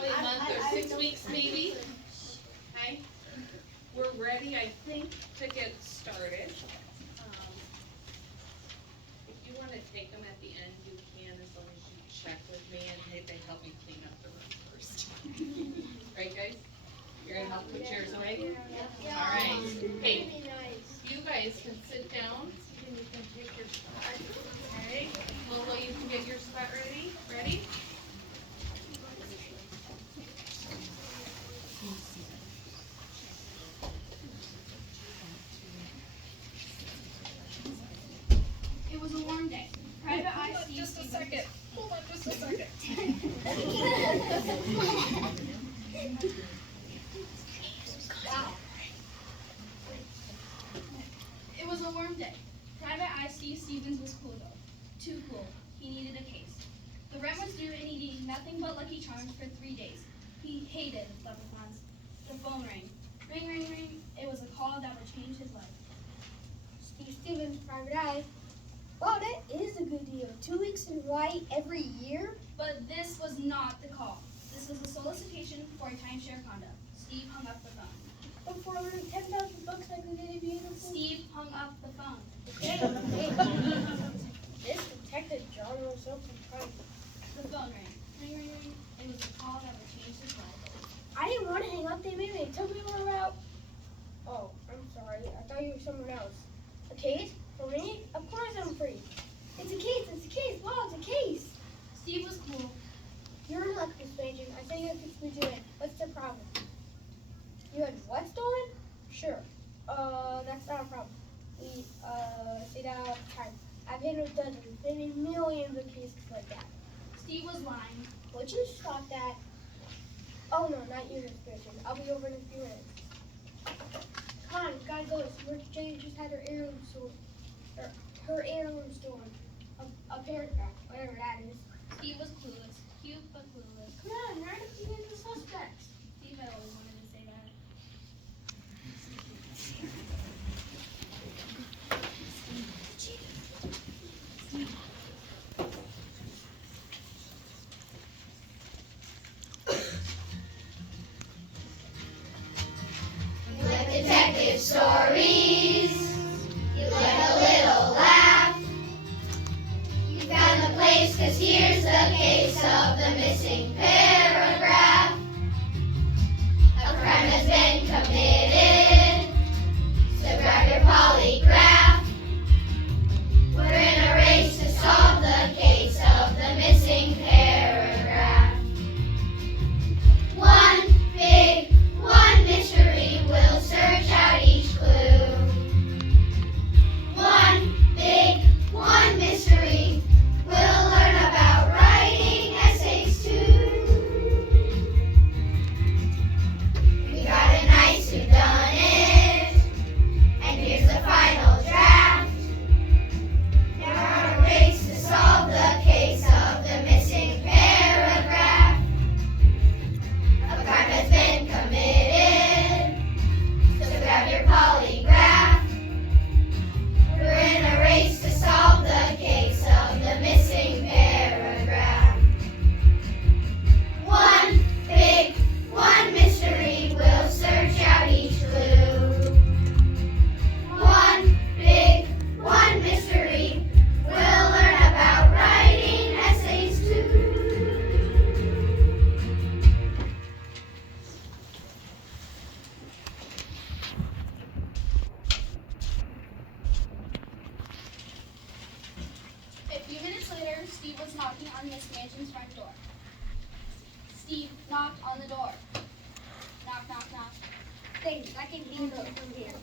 probably a month or 6 weeks maybe. Okay, we're ready, I think, to get started. If you want to take them at the end, you can, as long as you check with me and they help me clean up the room first. Right, guys? You're gonna help put chairs away? Yeah. All right. Hey, That'd be nice. you guys can sit down and you can take your spot. Okay. Lola, you can get your spot ready. Ready? It was a warm day. Private Eye Steve. Just a second. Hold on just a second. It was a warm day. Private Eye Steve Stevens was cool though. Too cool. He needed a case. The rent was due and he needed nothing but Lucky Charms for 3 days. He hated leprechauns. The phone rang. Ring, ring, ring. It was a call that would change his life. Steve Stevens, Private Eye. Wow, that is a good deal. 2 weeks in Hawaii every year? But this was not the call. This was a solicitation for a timeshare condo. Steve hung up the phone. But for only $10,000 I could get a beautiful. Steve hung up the phone. This detective John was so surprised. The phone rang. Ring, ring, ring. It was a call that would change his life. I didn't want to hang up. They made me tell me more about. Oh, I'm sorry. I thought you were someone else. A case? For me? Of course I'm free. It's a case. It's a case. Wow, it's a case. Steve was cool. You're in luck, Miss Major. I think I fixed me doing. What's the problem? You had what stolen? Sure. That's not a problem. We, sit out all the time. I've handled dozens, maybe millions of cases like that. Steve was lying. Would you stop that? Oh no, not you, Miss Major. I'll be over in a few minutes. Come on, gotta go. Merch Jane just had her heirloom stolen. Her heirloom stolen. A paragraph, whatever that is. Steve was clueless. Cute but clueless. Come on, right up to the suspects. Steve had always wanted to say that. You like detective stories. You like a little laugh. You found the place 'cause here's the case of the missing paragraph. A crime has been committed, so grab your polygraph. We're in a race to solve the case of the missing paragraph. One big, one mystery, we'll search out each clue. One big, one mystery, we'll learn about writing essays too. We got a nice who done it, and here's the final draft. Now we're on a race to solve the case of the missing paragraph. A crime has been committed, so grab your polygraph. We're in a race to solve the case of the missing paragraph. One big, one mystery, we'll search out each clue. One big, one mystery, we'll learn about writing essays too. A few minutes later, Steve was knocking on Miss Mansion's front door. Steve knocked on the door. Knock, knock, knock. Thanks, I can handle it from here.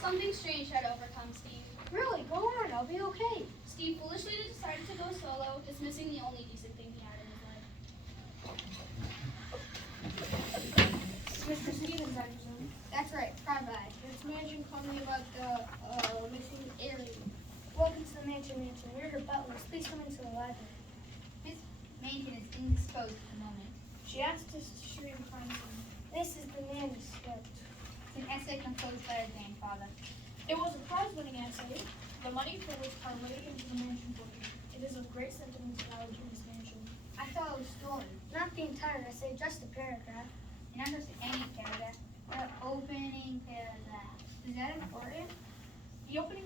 Something strange had overcome Steve. Really, go on. I'll be okay. Steve foolishly decided to go solo, dismissing the only decent thing he had in his life. Mr. Stevens, I presume. That's right, Private Eye. Miss Mansion called me about the missing heirloom. Welcome to the Mansion. We're her butlers. Please come into the library. Miss Mansion is indisposed at the moment. She asked us to show you find them. This is the manuscript. It's an essay composed by her grandfather. It was a prize-winning essay, the money for which parlayed into the mansion fortune. It is of great sentimental value to Miss Mansion. I thought it was stolen. Not the entire essay, just the paragraph. You're not just any paragraph, the opening paragraph. Is that important? The opening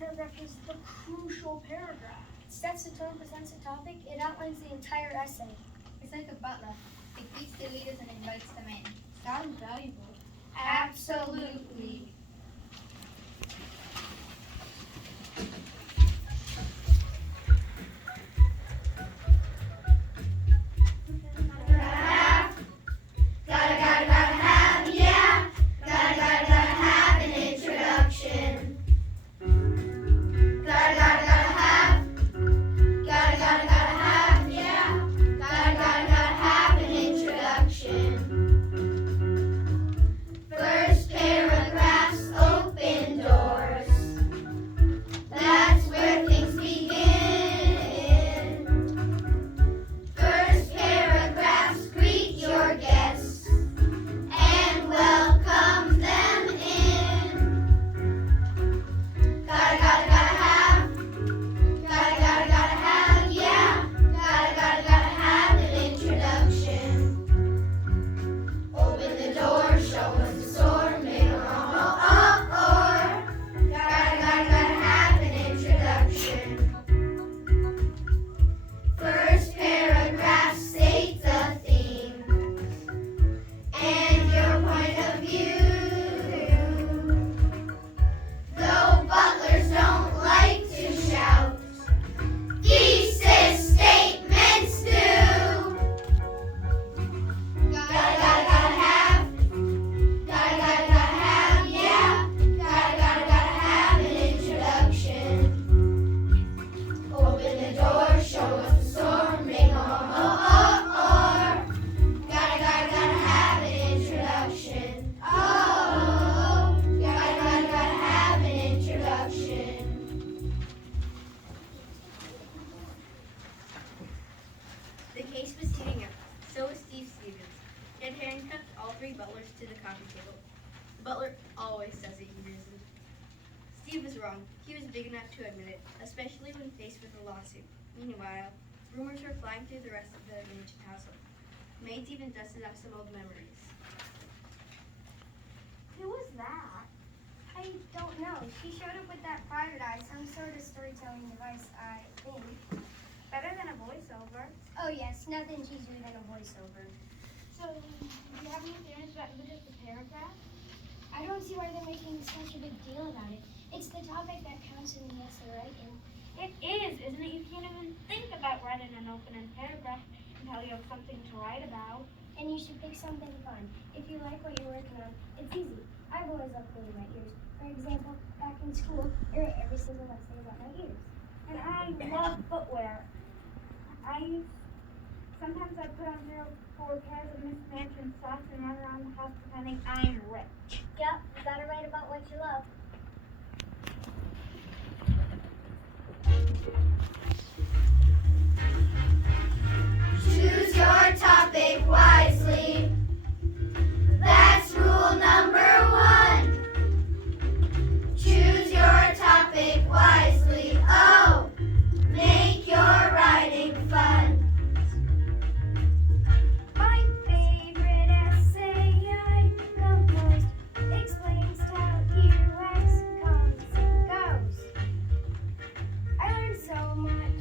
paragraph is the crucial paragraph. It sets the tone, presents the topic, it outlines the entire essay. It's like a butler. It greets the readers and invites them in. Sounds valuable. Absolutely. Gotta have, yeah. Gotta have an introduction. Gotta have, yeah. Gotta have an introduction. First paragraphs open doors. That's where things begin. First paragraphs greet your guests and welcome them in. Gotta have, yeah. Gotta have an introduction. Open the door, show us the store, make a or. Gotta have an introduction. First paragraph states a theme and your point of view. Though butlers don't like to shout, thesis statements do. Gotta have, yeah. Gotta have an introduction. Open the door, show us the store, make a or. Gotta have an introduction. Oh, gotta have an introduction. The case was heating up. So was Steve Stevens. He had handcuffed all three butlers to the coffee table. The butler always does it, he reasoned. Steve was wrong. He was big enough to admit it, especially when faced with a lawsuit. Meanwhile, rumors were flying through the rest of the mansion household. Maids even dusted up some old memories. Who was that? I don't know. She showed up with that private eye, some sort of storytelling device, I think. Better than a voiceover. Oh yes, nothing cheesier than a voiceover. So, do you have any theories about just the paragraph? I don't see why they're making such a big deal about it. It's the topic that counts in the essay writing. It is, isn't it? You can't even think about writing an opening paragraph until you have something to write about. And you should pick something fun. If you like what you're working on, it's easy. I've always loved pulling my ears. For example, back in school, I wrote every single essay about my ears. And I love footwear. Sometimes I put on 4 pairs of Miss Mansion socks and run around the house pretending I'm rich. Yep, you gotta write about what you love. Choose your topic wisely. That's rule number 1. Choose your topic wisely. Oh, make your writing fun. My favorite essay I composed explains how UX comes and goes. I learned so much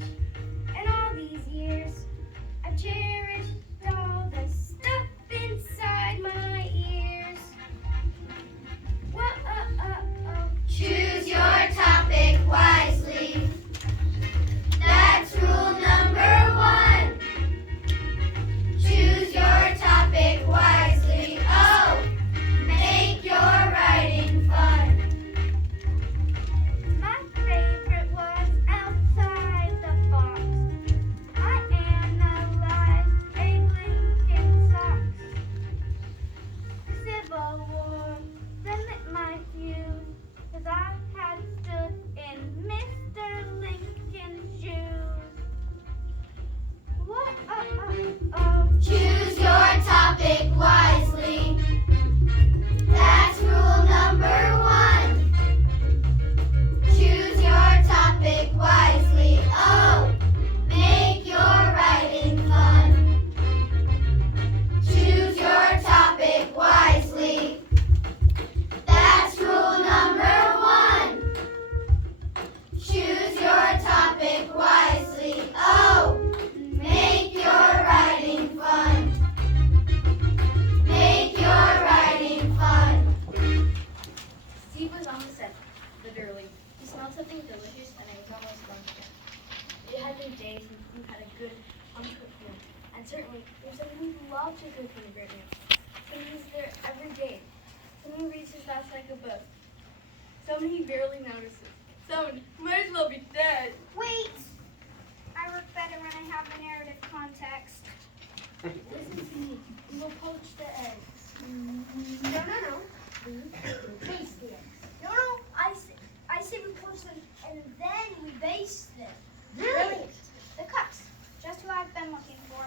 There's someone who loves his new kindergarten. Someone who's there every day. Someone who reads his thoughts like a book. Someone he barely notices. Someone who might as well be dead. Wait! I work better when I have a narrative context. Listen to me. We will poach the eggs. No. Baste the eggs. No, I say we poach them and then we baste them. Really? The cups. Just who I've been looking for.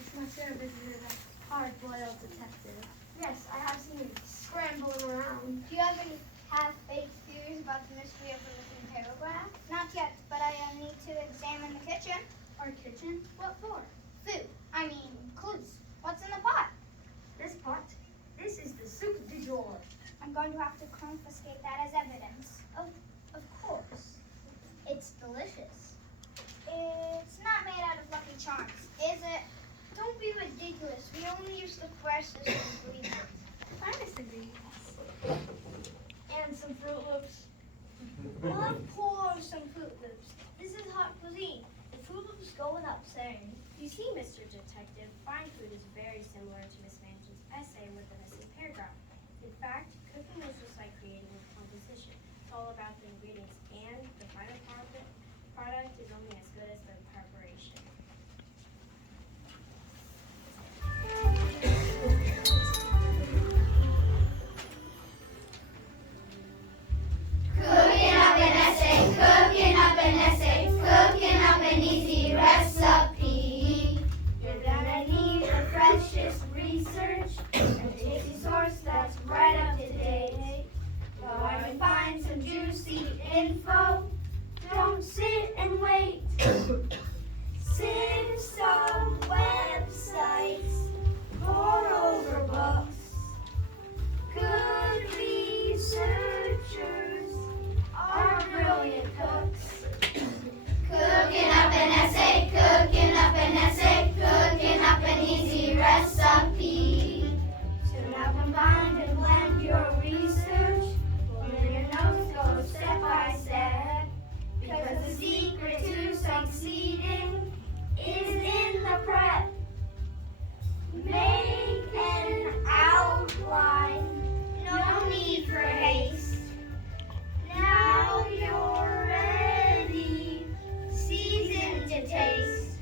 It's my fair visitor, the hard-boiled detective. Yes, I have seen him scrambling around. Do you have any half-baked theories about the mystery of the missing paragraph? Not yet, but I need to examine the kitchen. Our kitchen? What for? Food. I mean, clues. What's in the pot? This pot. This is the soup du jour. I'm going to have to confiscate that as evidence. Of course. It's delicious. It's not made out of Lucky Charms, is it? Don't be ridiculous. We only use the freshest ingredients. Finest ingredients. And some Fruit Loops. Of course, some Fruit Loops. This is hot cuisine. The Fruit Loops going up saying, "You see, Mr. Detective, fine food is very similar to Miss Manchin's essay with the missing paragraph. In fact, cooking is just like creating a composition. It's all about the ingredients, and the final product is only as good as the preparation." Cooking up an essay, cooking up an essay, cooking up an easy recipe. You're gonna need the freshest research, a tasty source that's right up to date. Go out and find some juicy info. Don't sit and wait. Sift some websites, pour over books. Good researchers are brilliant cooks. Cooking up an essay, cooking up an essay, cooking up an easy recipe. So now combine and blend your research. Pull in your notes, go step by step. Because the secret to succeeding is in the prep. Make an outline, no need for haste. Now you're ready, seasoned to taste.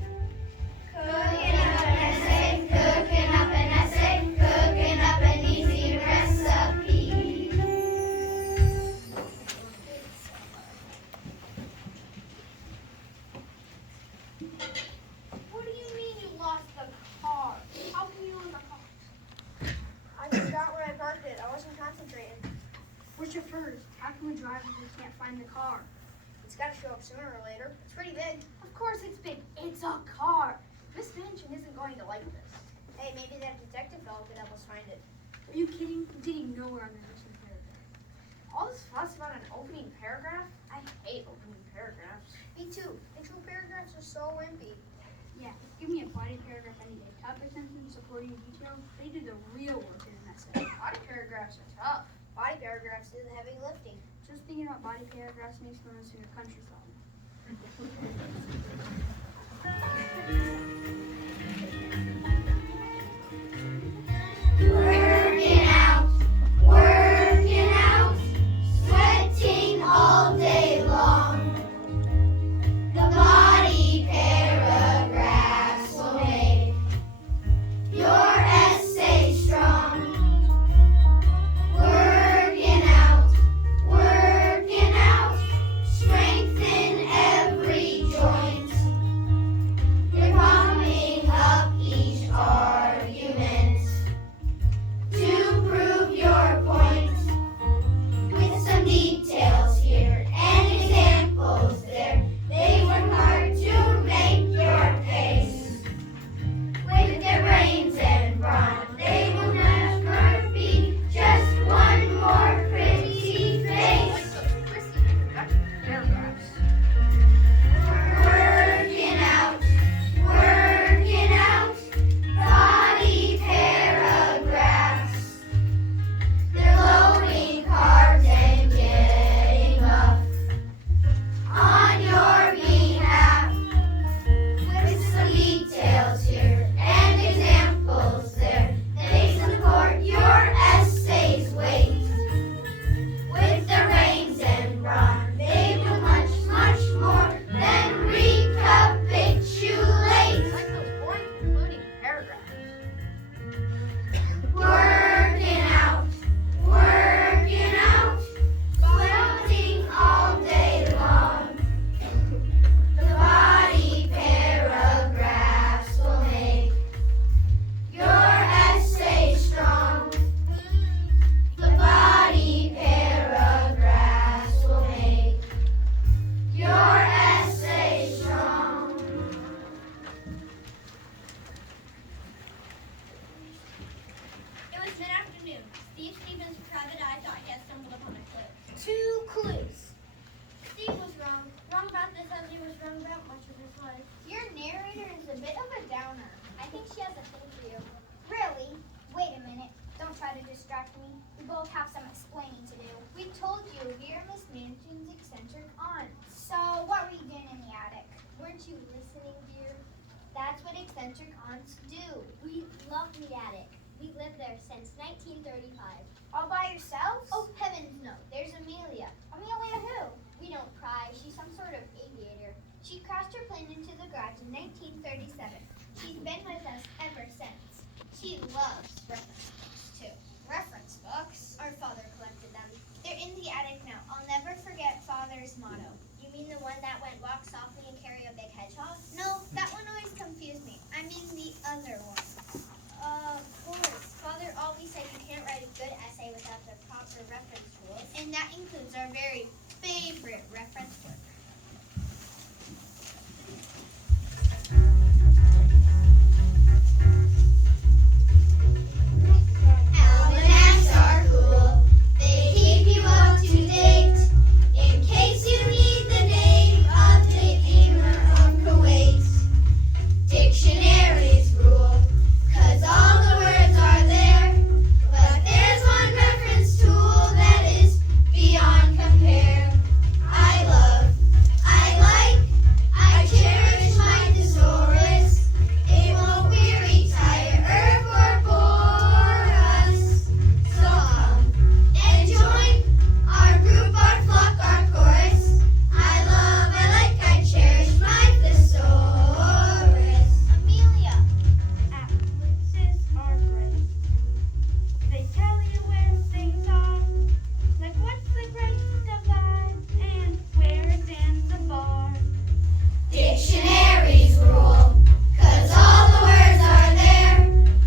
Cooking up an essay, cooking up an essay, cooking up an easy recipe. What do you mean you lost the car? How can you lose a car? I forgot where I parked it. I wasn't concentrating. What's your first? How can we drive if we can't find the car? It's got to show up sooner or later. It's pretty big. Of course it's big. It's a car. Miss Manchin isn't going to like this. Hey, maybe that detective fellow could help us find it. Are you kidding? I'm getting nowhere on the missing paragraph. All this fuss about an opening paragraph? I hate opening paragraphs. Me too. Intro paragraphs are so wimpy. Yeah, give me a body paragraph any day. Topic sentence, supporting detail. They do the real work in an essay. Body paragraphs are tough. Body paragraphs do the heavy lifting. Just thinking about body paragraphs makes me want to sing a country song. Working out, sweating all day long. The body paragraphs will make your essay strong. Working out, strengthen every joint. Steve Stevens, Private Eye, thought he had stumbled upon a clue. 2 clues. Steve was wrong. Wrong about this as he was wrong about much of his life. Your narrator is a bit of a downer. I think she has a thing for you. Really? Wait a minute. Don't try to distract me. We both have some explaining to do. We told you we are Miss Mansion's eccentric aunt. So what were you doing in the attic? Weren't you listening, dear? That's what eccentric aunts do. We love the attic. We lived there since 1935. All by yourselves? Oh, heavens no. There's Amelia. Amelia who? We don't pry. She's some sort of aviator. She crashed her plane into the garage in 1937. She's been with us ever since. She loves reference books, too. Reference books. Our father collected them. They're in the attic now. I'll never forget Father's motto. You mean the one that went walk softly and carry a big hedgehog? No, that one always confused me. I mean the other one. Of course. Father always said you can't write a good essay without the proper reference rules. And that includes our very favorite reference work. Almanacs are cool. They keep you up to date. In case you need the name of the Emir of Kuwait. Dictionaries rule, 'cause all the words are there. But there's one reference tool that is beyond compare. I love, I like, I cherish my thesaurus. It won't weary, tire, or bore us. So come and join our group, our flock, our chorus. I love, I like, I cherish my thesaurus. Amelia. Atlases are great. They tell you where things are. Like what's the great divide and where is Zanzibar. Dictionaries rule, 'cause all the words are there.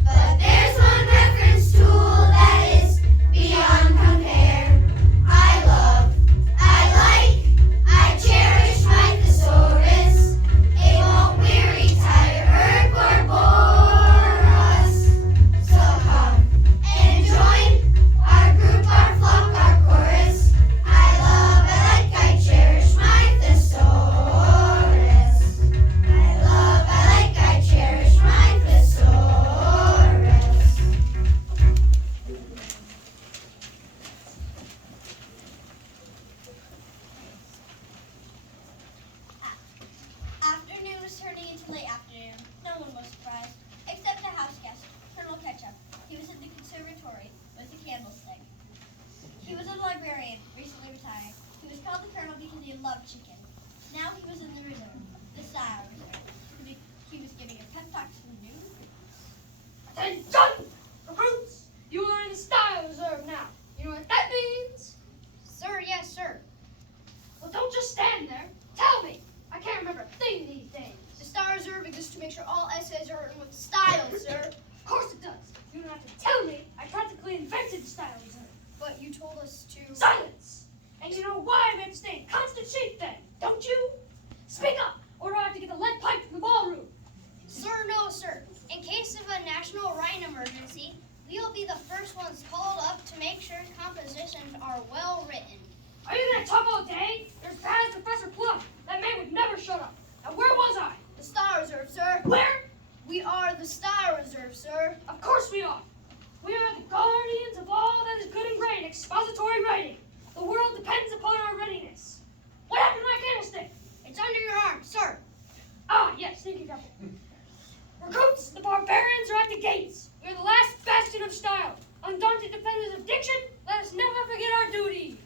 But there's one reference tool that is beyond compare. I love, I like, I cherish my thesaurus. It won't weary, tire, or bore us. So come and join our group, our flock, our chorus. I love, I like, I cherish my thesaurus. I love, I like, I cherish my thesaurus. Afternoon was turning into late afternoon. No one was surprised, except a house guest, Colonel Ketchup. He was in the conservatory with a candlestick. He was a librarian, recently retired. He was called the Colonel because he loved chicken. Now he was in the reserve, the style reserve. He was giving a pep talk to the new recruits. Attention! Recruits! You are in the style reserve now. You know what that means? Sir, yes, sir. Well, don't just stand there. Tell me. I can't remember a thing these days. The Star Reserve exists to make sure all essays are written with style, sir. Of course it does. You don't have to tell me. I practically invented the style reserve. But you told us to... Silence! And you know why we have to stay in constant shape then, don't you? Speak up, or I have to get the lead pipe from the ballroom. Sir, no, sir. In case of a national writing emergency, we will be the first ones called up to make sure compositions are well written. Are you going to talk all day? There's bad as Professor Plum. That man would never shut up. Now, where was I? The Star Reserve, sir. Where? We are the Star Reserve, sir. Of course we are. We are the guardians of all that is good and great in expository writing. The world depends upon our readiness. What happened to my candlestick? It's under your arm, sir. Ah, yes, thank you, Captain. Recruits, the barbarians are at the gates. We are the last bastion of style. Undaunted defenders of diction, let us never forget our duty.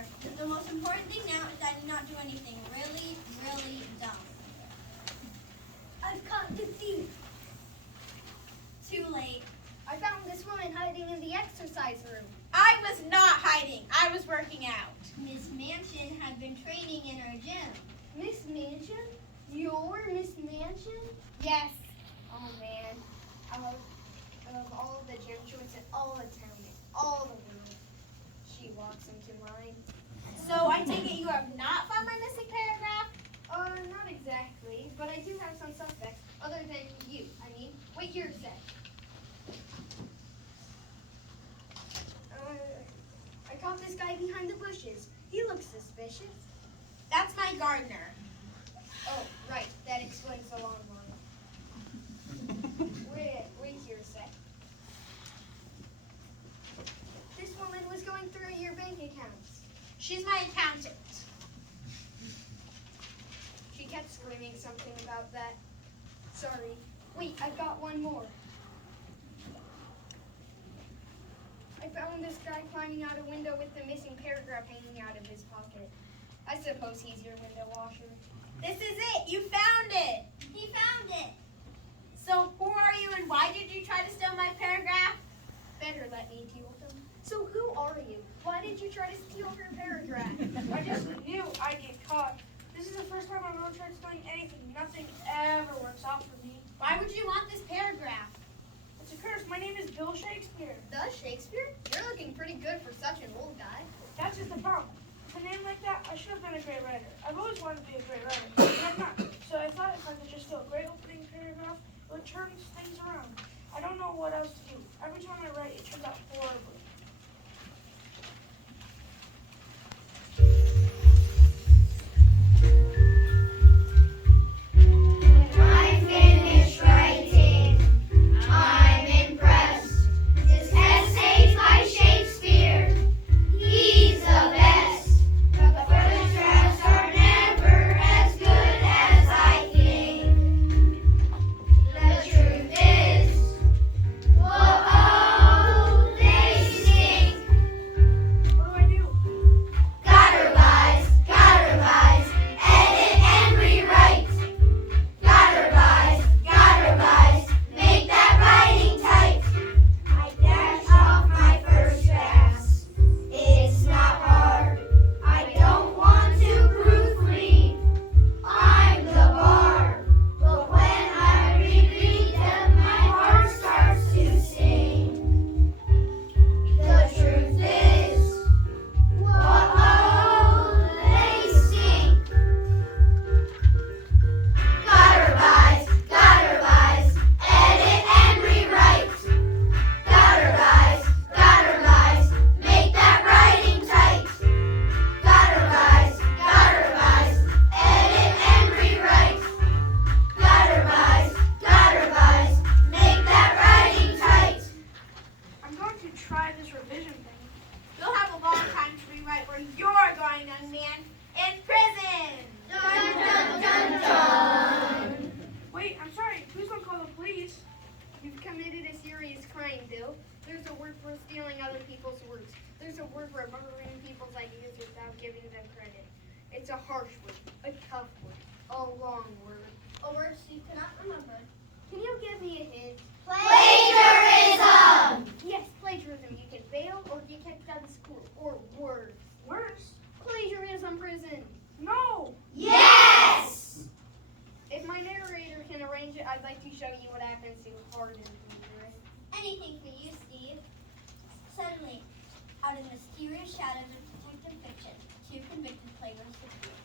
anymore. The most important thing now is that I did not do anything really, really dumb. I've caught the thief. Too late. I found this woman hiding in the exercise room. I was not hiding. I was working out. Miss Mansion had been training in her gym. Miss Mansion? You're Miss Mansion? Yes. Oh man, out of all the gym joints in all the town, in all the world, she walks into mine. So I take it you have not found my missing paragraph? Not exactly, but I do have some suspects, other than you. I mean, wait here a sec. I caught this guy behind the bushes. He looks suspicious. That's my gardener. Oh, right, that explains the long line. Wait here a sec. This woman was going through your bank accounts. She's my accountant. She kept screaming something about that. Sorry. Wait, I've got one more. I found this guy climbing out a window with the missing paragraph hanging out of his pocket. I suppose he's your window washer. This is it. You found it. He found it. So who are you and why did you try to steal my paragraph? Better let me deal with him. So who are you? Why did you try to steal her paragraph? I just knew I'd get caught. This is the first time I've ever tried stealing anything. Nothing ever works out for me. Why would you want this paragraph? It's a curse. My name is Bill Shakespeare. The Shakespeare? You're looking pretty good for such an old guy. That's just the problem. With a name like that, I should have been a great writer. I've always wanted to be a great writer, but I'm not. So I thought if I could just do a great opening paragraph, it would turn things around. I don't know what else to do. Every time I write, it turns out horribly. I finished writing. I'm impressed. This essay's by Shakespeare. He's the best. The first drafts are never as good as I think. The truth is, whoa, they stink. What do I do? Gotta revise, edit and rewrite. Gotta revise, make that writing tight. I dash off my first drafts. It's not hard. I don't want to proofread. I'm the bard. But when I reread them, my heart starts to sing. The truth is, whoa, they stink. Gotta revise, edit and rewrite. Gotta revise, make that writing tight. Gotta revise, edit and rewrite. Gotta revise, make that writing tight. I'm going to try this revision thing. You'll have a long time to rewrite where you're going, young man, in prison. Dun dun dun dun. Wait, I'm sorry. Please don't call the police. You've committed a serious crime, Bill. There's a word for stealing other people's words. There's a word for murdering people's ideas without giving them credit. It's a harsh word, a tough word, a long word. A word you cannot remember. Can you give me a hint? Plagiarism. Yes, plagiarism. You can fail or get kicked out of school. Or worse, Worse? plagiarism prison. No! Yes. If my narrator can arrange it, I'd like to show you what happens to hardened plagiarists. Anything for you, Steve. Suddenly, out of the mysterious shadows of detective fiction, two convicted plagiarists appear.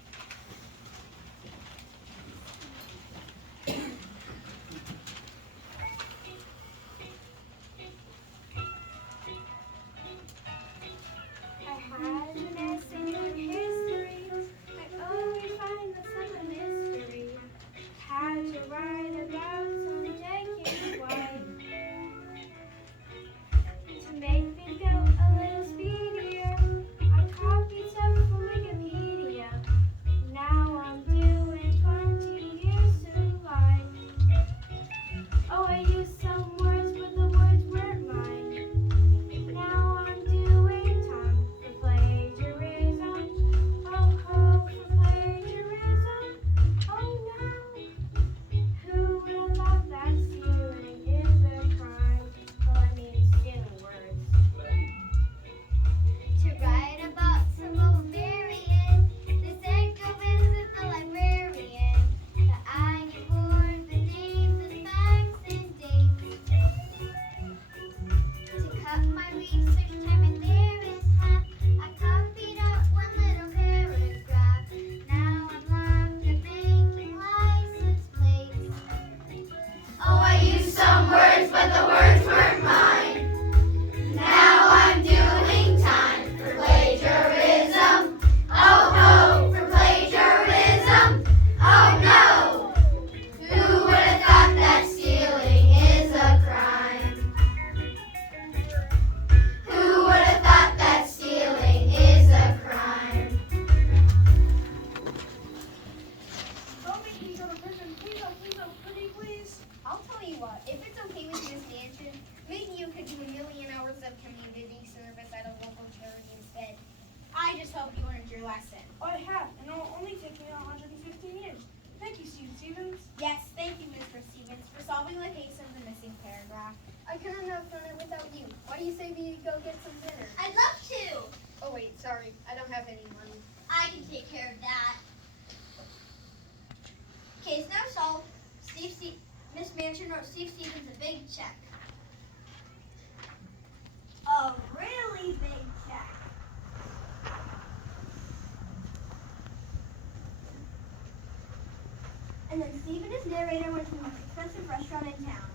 hope you learned your lesson. Oh, I have, and it'll only take me 115 years. Thank you, Steve Stevens. Yes, thank you, Mr. Stevens, for solving the case of the missing paragraph. I couldn't have done it without you. Why do you say we go get some dinner? I'd love to. Oh wait, sorry, I don't have any money. I can take care of that. Case now solved. Miss Manchin wrote Steve Stevens a big check. A really big check. And then Steve and his narrator went to the most expensive restaurant in town.